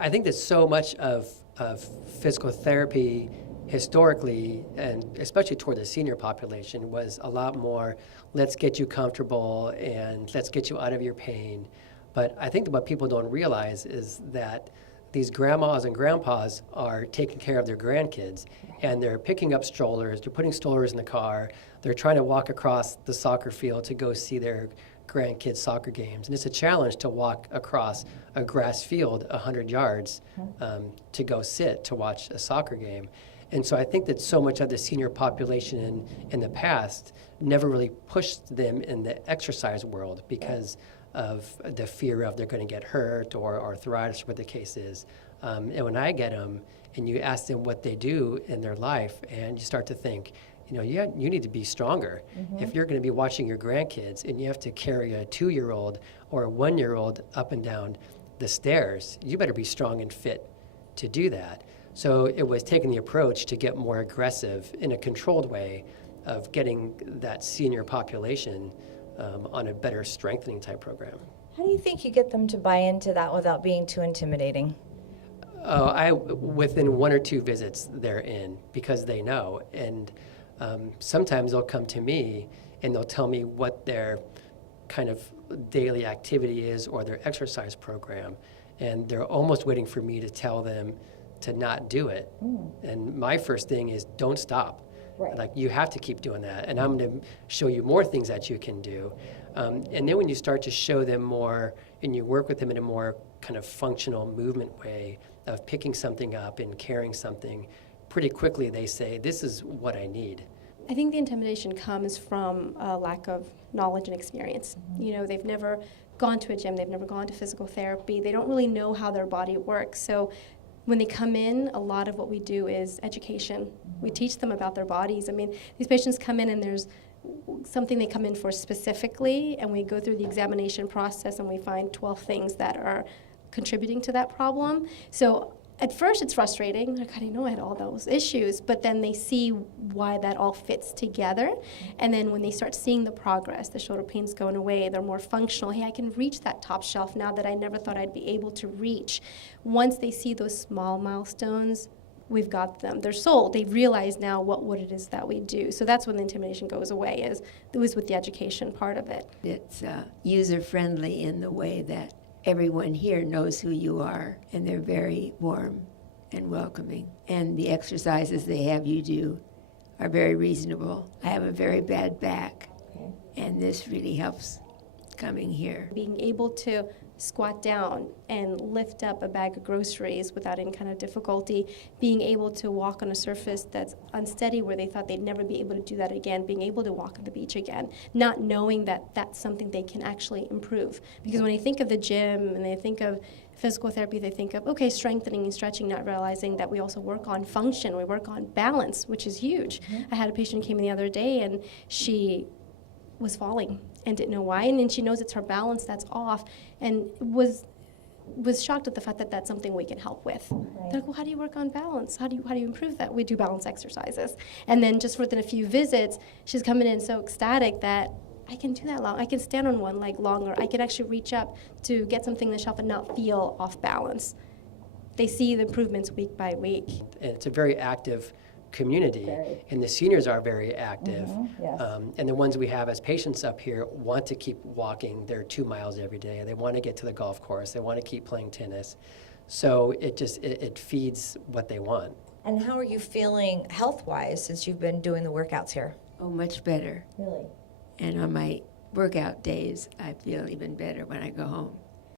I think that so much of physical therapy historically, and especially toward the senior population, was a lot more, let's get you comfortable and let's get you out of your pain. But I think that what people don't realize is that these grandmas and grandpas are taking care of their grandkids, and they're picking up strollers, they're putting strollers in the car, they're trying to walk across the soccer field to go see their grandkids' soccer games. And it's a challenge to walk across a grass field 100 yards to go sit to watch a soccer game. And so I think that so much of the senior population in the past never really pushed them in the exercise world because of the fear of they're going to get hurt or arthritis, what the case is. And when I get them and you ask them what they do in their life, and you start to think, you need to be stronger. If you're going to be watching your grandkids and you have to carry a 2-year-old or a 1-year-old up and down the stairs, you better be strong and fit to do that. So it was taking the approach to get more aggressive in a controlled way of getting that senior population on a better strengthening type program. How do you think you get them to buy into that without being too intimidating? Within 1 or 2 visits they're in because they know. And sometimes they'll come to me and they'll tell me what their kind of daily activity is or their exercise program. And they're almost waiting for me to tell them to not do it. And my first thing is don't stop. Right. Like, you have to keep doing that. And I'm going to show you more things that you can do. And then when you start to show them more and you work with them in a more kind of functional movement way of picking something up and carrying something, pretty quickly they say, this is what I need. I think the intimidation comes from a lack of knowledge and experience. They've never gone to a gym, they've never gone to physical therapy, they don't really know how their body works. So when they come in, a lot of what we do is education. We teach them about their bodies. I mean, these patients come in and there's something they come in for specifically, and we go through the examination process and we find 12 things that are contributing to that problem. So at first it's frustrating, like, I didn't know I had all those issues, but then they see why that all fits together. And then when they start seeing the progress, the shoulder pain's going away, they're more functional. Hey, I can reach that top shelf now that I never thought I'd be able to reach. Once they see those small milestones, we've got them. They're sold. They realize now what it is that we do. So that's when the intimidation goes away, it was with the education part of it. It's user-friendly in the way that everyone here knows who you are, and they're very warm and welcoming. And the exercises they have you do are very reasonable. I have a very bad back, and this really helps coming here. Being able to squat down and lift up a bag of groceries without any kind of difficulty, being able to walk on a surface that's unsteady where they thought they'd never be able to do that again, being able to walk on the beach again, not knowing that that's something they can actually improve. Because when they think of the gym and they think of physical therapy, they think of, okay, strengthening and stretching, not realizing that we also work on function, we work on balance, which is huge. I had a patient who came in the other day and she was falling and didn't know why, and then she knows it's her balance that's off, and was shocked at the fact that that's something we can help with. They're like, well, how do you work on balance? How do you improve that? We do balance exercises. And then just within a few visits, she's coming in so ecstatic that I can do that long. I can stand on one leg longer. I can actually reach up to get something on the shelf and not feel off balance. They see the improvements week by week. And it's a very active community, and the seniors are very active. Yes. And the ones we have as patients up here want to keep walking their 2 miles every day. They want to get to the golf course. They want to keep playing tennis. So it feeds what they want. And how are you feeling health-wise since you've been doing the workouts here? Oh, much better. Really? And on my workout days, I feel even better when I go home.